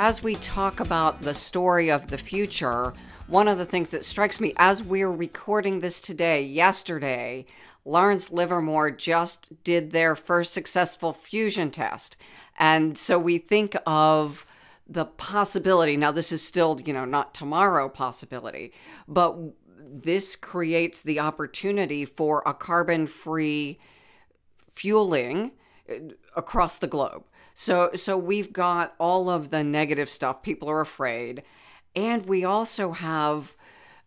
as we talk about the story of the future, one of the things that strikes me as we're recording this today, yesterday, Lawrence Livermore just did their first successful fusion test. And so we think of the possibility, now this is still, not tomorrow possibility, but this creates the opportunity for a carbon-free fueling across the globe. So we've got all of the negative stuff. People are afraid. And we also have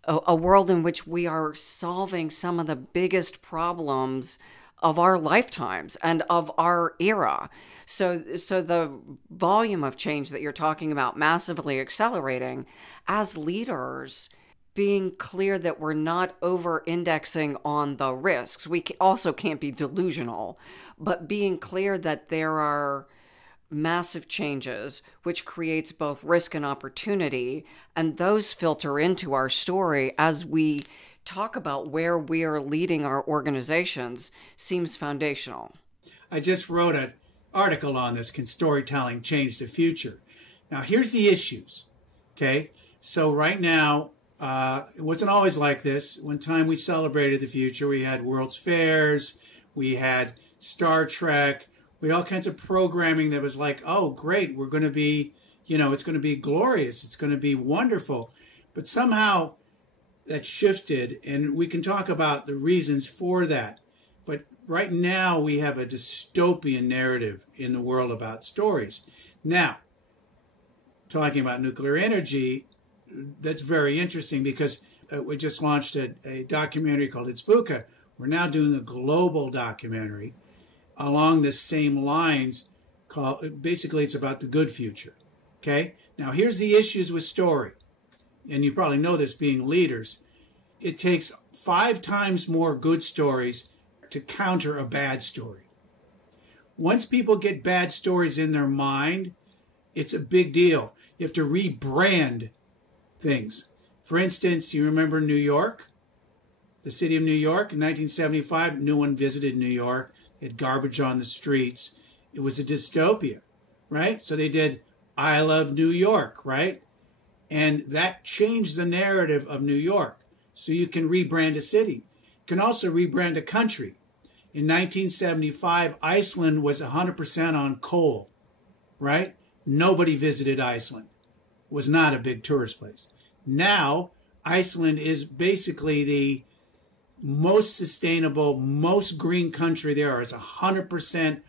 a world in which we are solving some of the biggest problems of our lifetimes and of our era. So the volume of change that you're talking about massively accelerating, as leaders, being clear that we're not over-indexing on the risks. We also can't be delusional, but being clear that there are massive changes, which creates both risk and opportunity, and those filter into our story as we talk about where we are leading our organizations, seems foundational. I just wrote an article on this, Can Storytelling Change the Future? Now, here's the issues, okay? So right now, it wasn't always like this. One time we celebrated the future, we had World's Fairs, we had Star Trek, we had all kinds of programming that was like, oh, great, we're going to be, it's going to be glorious, it's going to be wonderful. But somehow that shifted, and we can talk about the reasons for that. But right now we have a dystopian narrative in the world about stories. Now, talking about nuclear energy, that's very interesting because we just launched a documentary called It's VUCA. We're now doing a global documentary along the same lines. Basically, it's about the good future. Okay? Now, here's the issues with story. And you probably know this being leaders. It takes 5 times more good stories to counter a bad story. Once people get bad stories in their mind, it's a big deal. You have to rebrand things. For instance, you remember New York? The city of New York in 1975, no one visited New York. They had garbage on the streets. It was a dystopia, right? So they did I Love New York, right? And that changed the narrative of New York. So you can rebrand a city. You can also rebrand a country. In 1975, Iceland was 100% on coal, right? Nobody visited Iceland. It was not a big tourist place. Now, Iceland is basically the most sustainable, most green country there is. 100%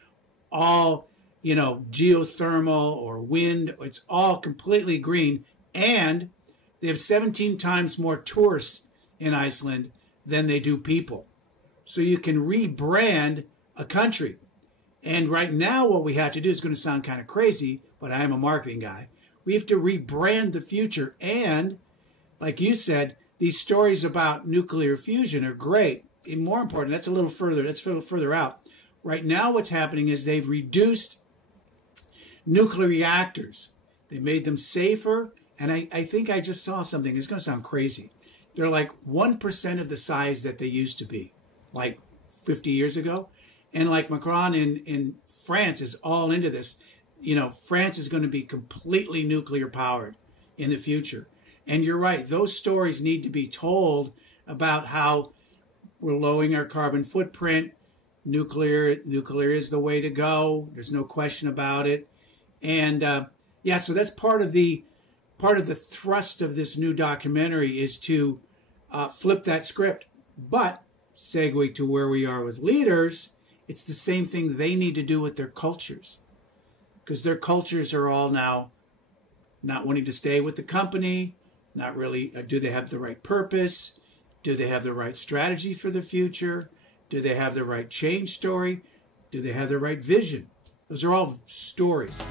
all, geothermal or wind. It's all completely green. And they have 17 times more tourists in Iceland than they do people. So you can rebrand a country. And right now what we have to do is going to sound kind of crazy, but I am a marketing guy. We have to rebrand the future. And like you said, these stories about nuclear fusion are great. And more important, that's a little further out. Right now what's happening is they've reduced nuclear reactors. They made them safer. And I think I just saw something. It's going to sound crazy. They're like 1% of the size that they used to be, like 50 years ago. And like Macron in France is all into this. France is going to be completely nuclear powered in the future. And you're right, those stories need to be told about how we're lowering our carbon footprint. Nuclear is the way to go. There's no question about it. And so that's part of the thrust of this new documentary is to flip that script. But segue to where we are with leaders, it's the same thing they need to do with their cultures. Because their cultures are all now not wanting to stay with the company, not really, do they have the right purpose? Do they have the right strategy for the future? Do they have the right change story? Do they have the right vision? Those are all stories.